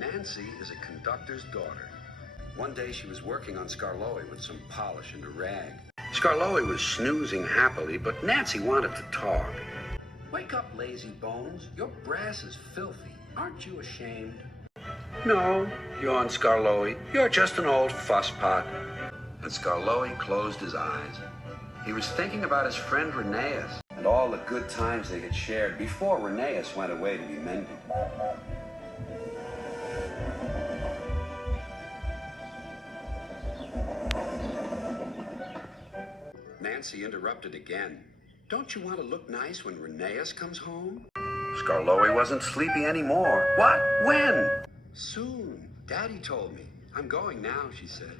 Nancy is a conductor's daughter. One day she was working on Skarloey with some polish and a rag. Skarloey was snoozing happily, but Nancy wanted to talk. "Wake up, lazy bones. Your brass is filthy. Aren't you ashamed?" "No," yawned Skarloey. "You're just an old fusspot." And Skarloey closed his eyes. He was thinking about his friend Rheneas and all the good times they had shared before Rheneas went away to be mended. Nancy interrupted again. "Don't you want to look nice when Rheneas comes home?" Skarloey wasn't sleepy anymore. "What? When?" "Soon. Daddy told me. I'm going now," she said.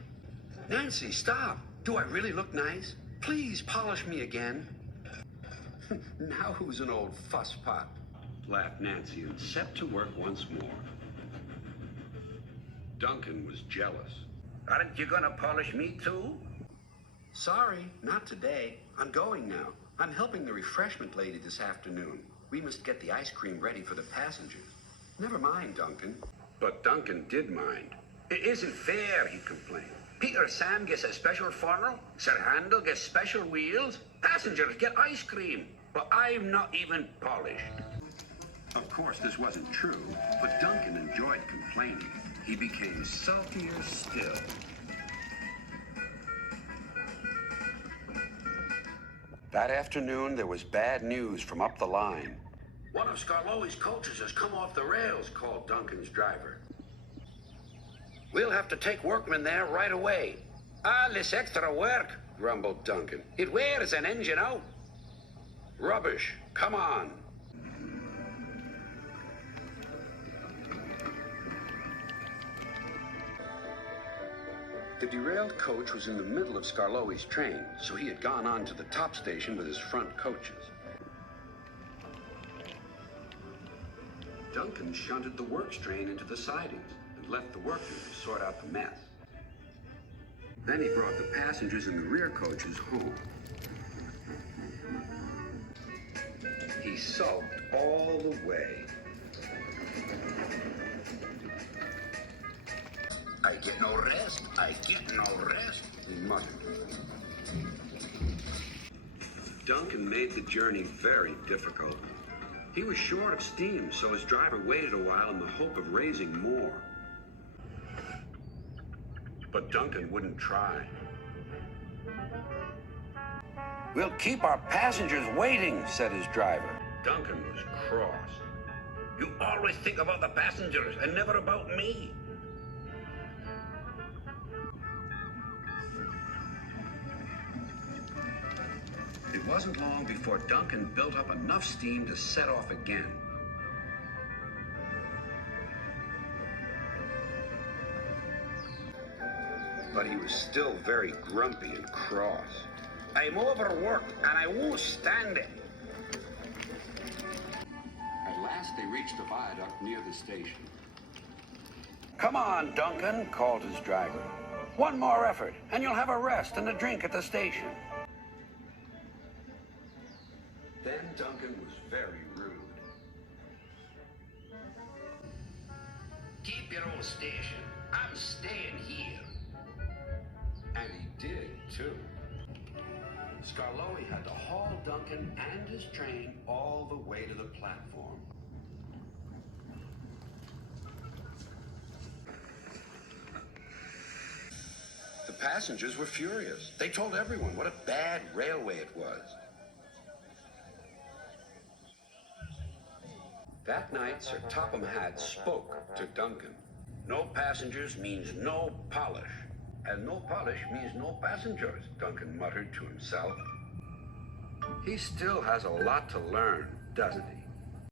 "Nancy, stop. Do I really look nice? Please polish me again." "Now who's an old fusspot?" laughed Nancy and set to work once more. Duncan was jealous. "Aren't you going to polish me too?" "Sorry, not today. I'm going now. I'm helping the refreshment lady this afternoon. We must get the ice cream ready for the passengers." "Never mind, Duncan." But Duncan did mind. "It isn't fair," he complained. "Peter Sam gets a special funnel, Sir Handel gets special wheels, passengers get ice cream, but I'm not even polished." Of course, this wasn't true, but Duncan enjoyed complaining. He became sulkier still. That afternoon, there was bad news from up the line. "One of Skarloey's coaches has come off the rails," called Duncan's driver. "We'll have to take workmen there right away." "All this extra work," grumbled Duncan. "It wears an engine out." "Rubbish. Come on." The derailed coach was in the middle of Skarloey's train, so he had gone on to the top station with his front coaches. Duncan shunted the works train into the sidings and left the workmen to sort out the mess. Then he brought the passengers in the rear coaches home. He sulked all the way. "I get no rest, I get no rest," he muttered. Duncan made the journey very difficult. He was short of steam, so his driver waited a while in the hope of raising more. But Duncan wouldn't try. "We'll keep our passengers waiting," said his driver. Duncan was cross. "You always think about the passengers and never about me." It wasn't long before Duncan built up enough steam to set off again. But he was still very grumpy and cross. "I'm overworked and I won't stand it." At last they reached the viaduct near the station. "Come on, Duncan," called his driver. "One more effort and you'll have a rest and a drink at the station." Then Duncan was very rude. "Keep your own station. I'm staying here." And he did, too. Skarloey had to haul Duncan and his train all the way to the platform. The passengers were furious. They told everyone what a bad railway it was. That night, Sir Topham Hatt spoke to Duncan. "No passengers means no polish. And no polish means no passengers," Duncan muttered to himself. "He still has a lot to learn, doesn't he?"